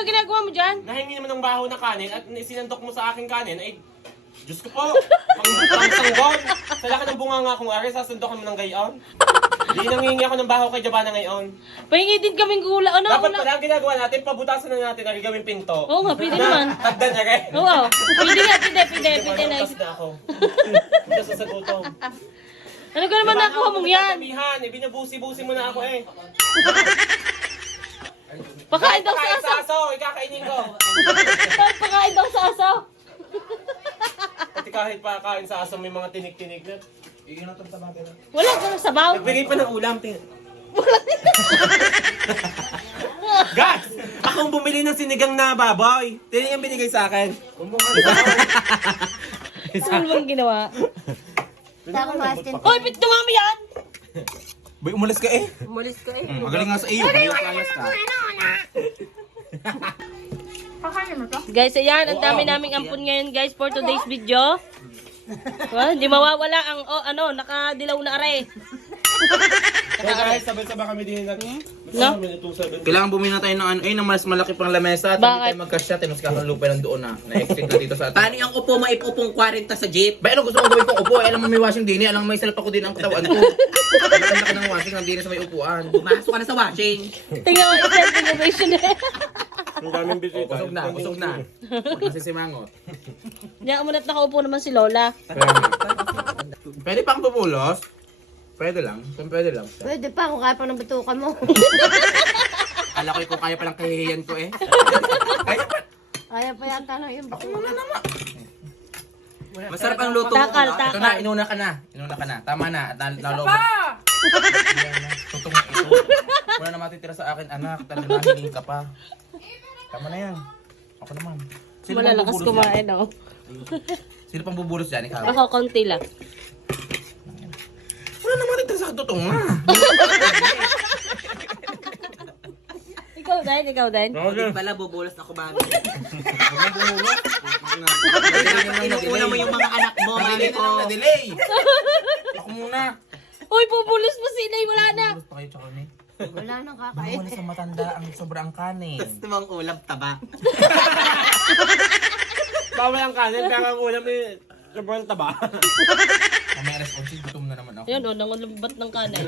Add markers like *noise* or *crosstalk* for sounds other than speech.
ba ginagawa mo dyan? Nahingi naman ng baho na kanin at sinandok mo sa aking kanin ay Diyos ko po, *laughs* pang sanggol. Sa laki ng bunga nga kung ari, sasandokan mo ng gayon. Hindi nangingi ako ng baho kay Jabana ngayon. Pahingi din kaming gula. Ano? Dapat pala ang ginagawa natin, pabutasan na natin ang gawing pinto. Oo nga, pwede naman. Tagdan na rin. Oo. Pwede nga, pwede, pwede, pwede na. Nalutas na ako. Hindi sa sagutom. Ano ka naman nakuha mong yan? Sabihan, eh, binabusi-busi mo na ako eh. *laughs* Pakain daw sa Kain aso. sa aso, ikakainin ko. Pakain daw sa aso. Pati kahit pa kain sa aso, may mga tinik-tinik na. Wala ka ng sabaw. Nagbigay pa ng ulam, ting. Guys! Akong bumili ng sinigang na baboy. Tingnan yung binigay sa akin. Ano bang ginawa? Ako Mastin. Hoy, bit dumami yan! Bay, umalis ka eh. Umalis ka eh. Hmm, magaling nga sa iyo. Bayot ayos ka. Guys, ayan, ang dami naming ampun ngayon guys for today's video. Well, hindi mawawala ang, oh, ano, nakadilaw na aray. Kaya guys, sabay-sabay kami din nag... No? Kailangan bumili na tayo ng ano, eh, ng mas malaki pang lamesa at Bakit? hindi tayo magkasya. Tinos kakalupay lang doon na. Na-extend na dito sa atin. Paano yung upo maipupong 40 sa jeep? Ba, ano gusto kong gawin kong upo? Eh, alam mo may washing din eh. Alam mo may salpa ko din ang katawan ko. Ang laki ng washing nandito sa may upuan. Pumasok ka na sa washing. Tingnan mo, effect innovation eh. Ang daming bisita. busog na, busog na. Huwag na sisimangot. Diyan mo na't nakaupo naman si Lola. Pwede pang bubulos? Pwede lang. Pwede lang. Pwede pa kung kaya pa ng batukan mo. *laughs* Kala ko kung kaya palang kahihiyan ko eh. Kaya pa yata na yun. Masarap ang luto Takal, takal. Ito na, inuna ka na. Inuna ka na. Tama na. At nal- nalobo. Tutong ito. Wala na matitira sa akin, anak. Talaga nahiling ka pa. Tama na yan. Ako naman. Sino Malalakas kumain ako. Sino pang bubulos dyan? Ikaw. Ako, konti lang. Tutong nga. Ikaw din, ikaw din. Hindi pala bubulas ako mami. Huwag mo bumulos. *laughs* Inuuna mo yung mga anak mo, mami ko. na lang na delay. Ako muna. Uy, pupulos mo si Inay, wala na. Bubulos pa kayo tsaka ni. Wala nang kakain. Bawal sa matanda ang sobrang kanin. Gusto mong ulam taba. *laughs* Bawal ang kanin, pero ang ulam eh, sobrang taba. Mamaya responsive, gutom na naman ako. Ayun, oh, nangulambat ng kanan.